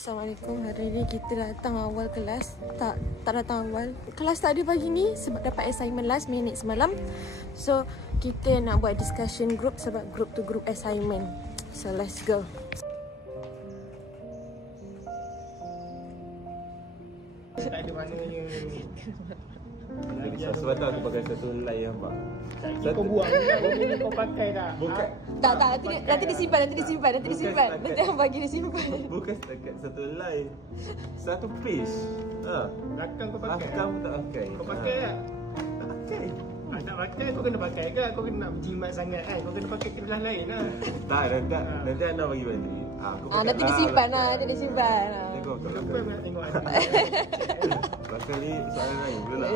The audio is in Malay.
Assalamualaikum. Hari ni kita datang awal kelas. Tak datang awal. Kelas tak ada pagi ni sebab dapat assignment last minute semalam. So, kita nak buat discussion group sebab group tu group assignment. So, let's go. Tak ada maknanya. Sebab tu aku pakai satu helai nampak. Kau buang kan? Kau pakai tak? Bukan. Tak, nanti disimpan. Nanti yang bagi disimpan. Bukan setakat satu helai. Satu piece. Belakang kau pakai? Belakang tak pakai. Kau pakai tak? Tak pakai. Tak pakai kau kena pakai ke? Kau kena nak berjimat sangat kan? Kau kena pakai kelas lain lah. Tak, nanti anda bagi balik. Nanti disimpan lah. Nanti disimpan. Tengok Kenapa nak tengok? Pasal ni soalan lain pula.